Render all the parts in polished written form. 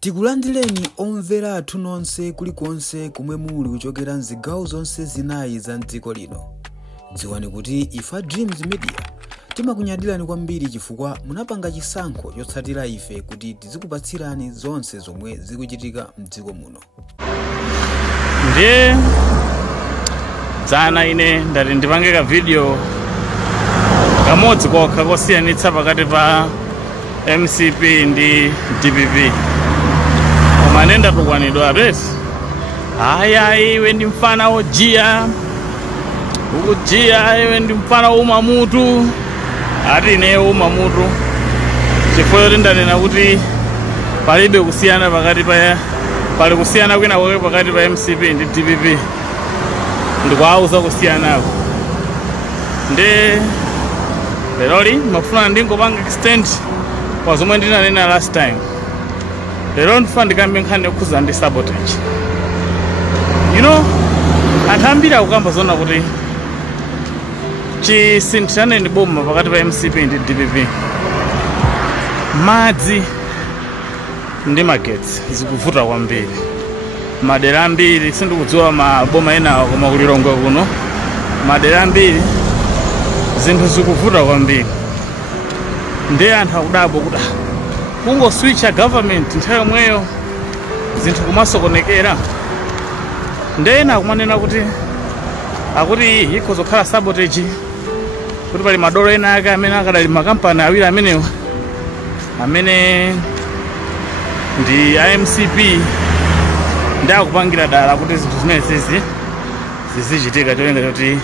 Tikulandireni omvera athu nonse kulikonse kumwe muli kuchokera mzigawo zonse zinayi za mdziko lino. Dziwani kuti ifa Dreams Media timakunyadirani kwambiri chifukwa munapanga chisankho chotsatira ife kuti tizikupatsirani zonse zomwe zikuchitika mdziko muno. Ndiye dzana ine ndati ndipange ka video kamodzi kokha kosiyanitsa pakati pa MCP ndi DPP. Koma nenda tukwanidwa besi. Ayayi iwe ndi mfana ojia. Ukujia iwe ndi mfana umamutu. Ati ineyo umamutu. Chifukwa ndanena kuti palibe kusiyana pakati pa pali kusiyana kwina kwake pakati pa MCP ndi DPP. Ndikwauza kusiyanako. Lero mafuna ndingopanga extend kwa zomwe ndinanena last time. Lero ndifuna ndikambe nkhani yokhuza ndi sabotage. You know, atambira kukamba zona kuti chisinthane ndi boma pakati pa MCP ndi DPP. Madzi ndi magetsi zikuvuta kwambiri. Madera ambiri sindikudziwa maboma enawo koma kulilongwe kuno. Madera ambiri zinthu zikuvuta kwambiri. Ndiye anthu akudabwa kuti kungo switcha government nthawi yomweyo zinthu kumasokonekera. Ndiye ena akumanena kuti akuti ikhoza kukhala sabotage, kuti pali madolo ena ake amene akadali makampani awiri amenewo amene ndi MCP ndi akupangira dala kuti zinthu zimenezi zizichitika choyenga kuti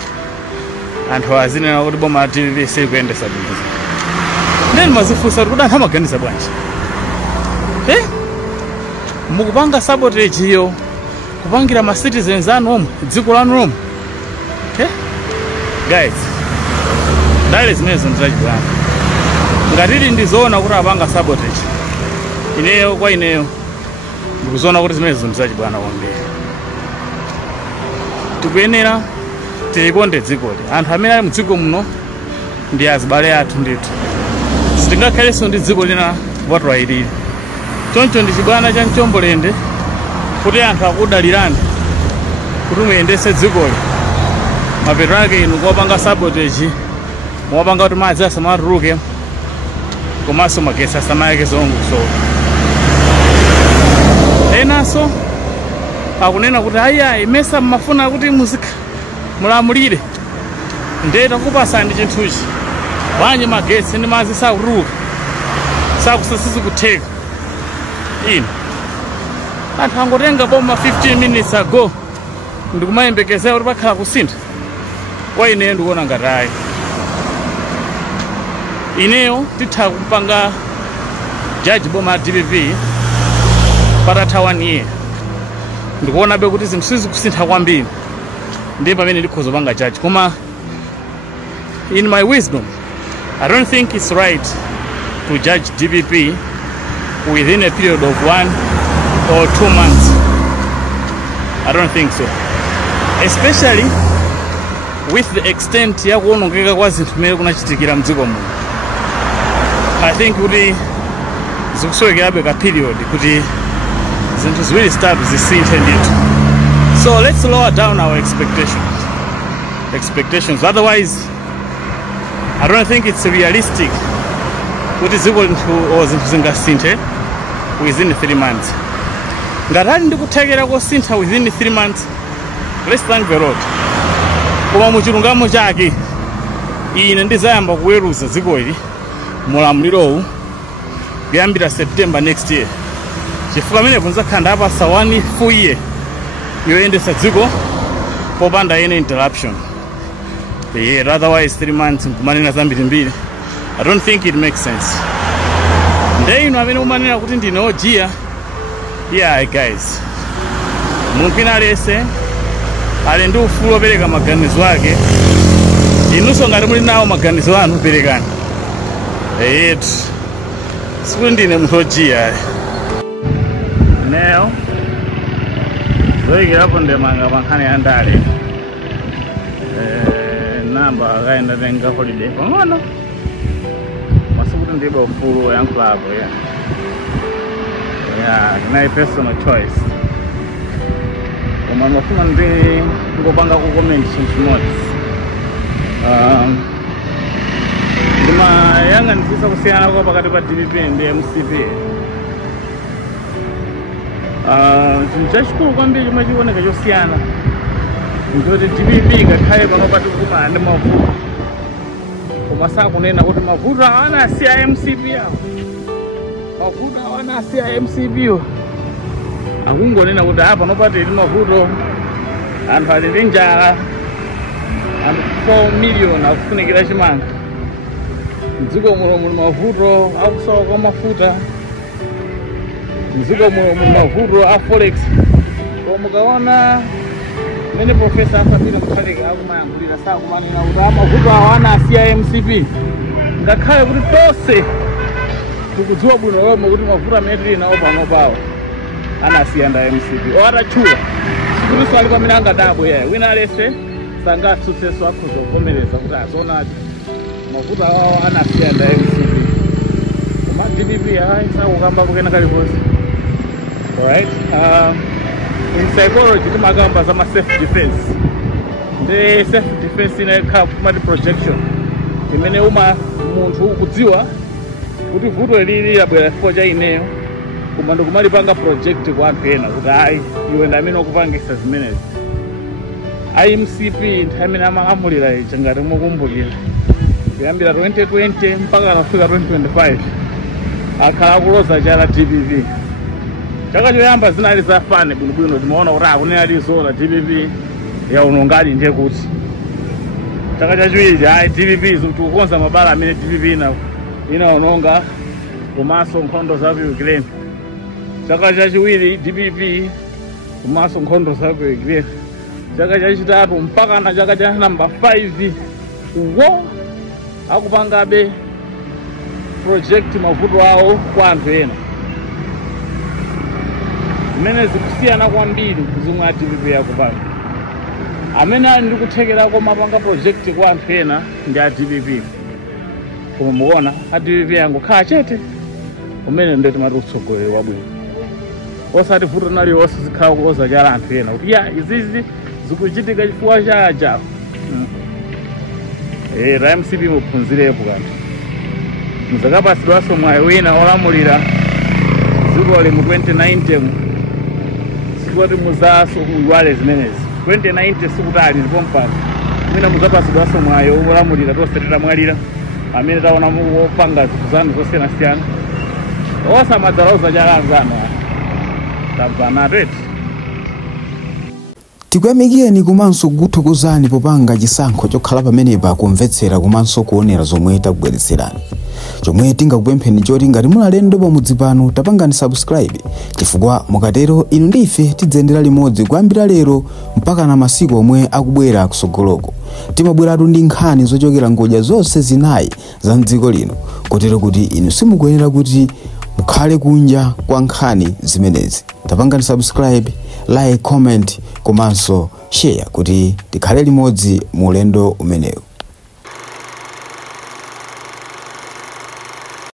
anthu azinena kuti boma la DPP sikuyendesa bwino. Ndiye mazifunsa kuti anthu amaganiza bwanji. Mukupanga sabotage iyo kupangira ma citizens anu omwe dziko lanu lomwe. Guys, dale zimenezo ndizachibwana. Ngatili ndizoona kuti apanga sabotage, ineyo kwa ineyo ndikuzoona kuti zimenezo ndizachibwana kwambiri. Tikuyenera tilikonde dzikoli. Anthu amene ali mdziko muno ndi azibale athu ndithu. Sitingakhalenso ndi dziko lina watu ilili. Choncho ndi chibwana cha mchombolende kuti anthu akudalirani kuti muyendese dzikoli. Mapeto ake inu kuwapanga sabotage, muwapanga kuti madzi asamatuluke, komanso magetsi asamayake zongosowa. Enanso akunena kuti ayayi mesa mmafuna kuti mulamulire. Ndiye takupasani chinthuchi. Bwanji magetsi ndi madzi sakutuluka, sizikutheka. Ino anthu angotenga boma 15 minutes ago ndikumayembekezera kuti pakhala kusintha. Kwa ineyo ndikuona ngati ayi. Ineyo titha kupanga judge boma la DPP patatha 1 year. Ndikuona be kuti zinthu sizikusintha kwambiri. Ndiye pamene ndikhoza kupanga judge. Koma in my wisdom, I don't think it's right to judge DPP within a period of 1 or 2 months. I don't think so. Especially with the extent ya kuonongeka kwa zinthu mmene kunachitikira mdziko muno. I think kuti zikusowekerabe ka period kuti zinthu ziwiri start zisinthe ndithu. So let's lower down our expectations. Otherwise, I don't think it's realistic kuti zinthu zingasinthe within 3 months. Ngatali ndikuthekera kosintha within 3 months, let's thank the Lord. Koma muchilungamo chake ine ndizayamba kuweruza dziko ili mulamulirowu kuyambira September next year. Chifukwa amene kunzakhala apasa 1 full year yoyendesa dziko popanda any interruption. Otherwise 3 months kumanena zambirimbiri. I don't think it makes sense. Ndiye ino amene umanena kuti ndine ojia. Yeah guys, mumpina lese ali ndi ufulu opereka maganizo ake. Inunso ngati muli nawo maganizo anu perekani. Sikuti ndine munthu ojia. Now zoyikirapo ndemanga pankhani ya ndale. Namba akaenda tenga holiday pang'ono. Masukuti ndibe ufulu yankhulapo ya. Yeah, my personal choice. Koma mafuna ndi ngopanga ku comment chimodzi. Ndima yanga ndisisa kusiyana kwa pakati pa DVP ndi MCP. Chinthu chachikulu kwambiri chomwe chikuoneka chosiyana ndikuti DVP ngakhale panopati kukumana ndi mavuto, koma sakunena kuti mavuto awana asiya MCP awo, mavuto awana asiya MCP yo. Akungonena kuti apa nopati ndi mavuto, anthu ali ndi njala, anthu 4 million akufunikira chimanga. Mdziko muno muli mavuto akusowa kwa mafuta, mdziko muno muli mavuto a forex. Koma mukaona mene Profesa Afabile Mutharika akumayankhulira sakumanena kuti mavuto awana asiya MCP, ngakhale kuti tonse tikudziwa bwino lomwe kuti mavuto amene tili nawo panopawo anasiya nda MCP. Atachula sikuti ali pamene angadabwe yaye, wina alese sangatsutseso akhoza kuvomereza kuti azonadi mavuto awo anasiya nda MCP. Koma DVP hayi sakukamba kukena kalikonse. Alright, in psychology timakamba za self defense. The self defense inakhala kumati projection imene munthu ukudziwa kuti vuto lili labwera chifukwa cha ineyo, koma ndikumalipanga project kwa anthu ena kuti ayi iwe ndi amene wakupangisa zimenezi. MCP nthawi imene amalamulira ichi ngati mukumbukira kuyambira 2020 mpaka anafika 2025 akhala akuloza chala DVP. Chaka choyamba zinali zafane bwinobwino, timaona kuti akunena ali zola DVP yaunongali ndiye kuti. Chaka chachiwiri ayi DVP zikukonza mabala amene DVP inaononga komanso nkhondo za Ukraine. Chaka chachiwiri DVP komanso nkhondo za Ukraine. Chaka chachitatu mpaka na chaka cha namba 5 uwo akupangabe project mavuto awo kwa anthu ena. Zimene zikusiyana kwambiri zomwe DVP yakupanga. Amene ali ndi kuthekera komapanga project kwa anthu ena ndi DVP. Koma muona DVP yangokhala chete, umene ndeti mati utsogoleri wabwino. Osati vuto naliwonse zikhala kuloza chala anthu ena kuti ya izizi zikuchitika chifukwa cha ajawo. MCP muphunzirepo kanthu. Muzakapasidwanso mwayi wina olamulira dziko li mu 2019 sikoti muzaso kuiwale zimenezi. 2019 sikutali ndipo mpaka mwina muzapasidwanso mwayi olamulira tonse titamwalira amene taona wopanga zinthu zanu zosiyanasiyana osamadzaloza chala anzanu tabvana tete. Tikuyamikeni komanso kukuthokozani popanga chisankho chokhala pamenepa kumvetsera komanso kuonera zomwe takubweretserani. Chomwe tingakupempheni choti ngati muli alendo pamudzi pano tapangani subscribe, chifukwa mukatero inu ndi ife tidzayendera limodzi kuyambira lero mpaka na masiku omwe akubwera kusogoloko. Timabweratu ndi nkhani zochokera ngodya zonse zinayi za mdziko lino, kotero kuti inu simukuyenera kuti mukhale kunja kwa nkhani zimenezi. Tapangani subscribe, like, comment komanso share kuti tikhale limodzi mu ulendo umenewu.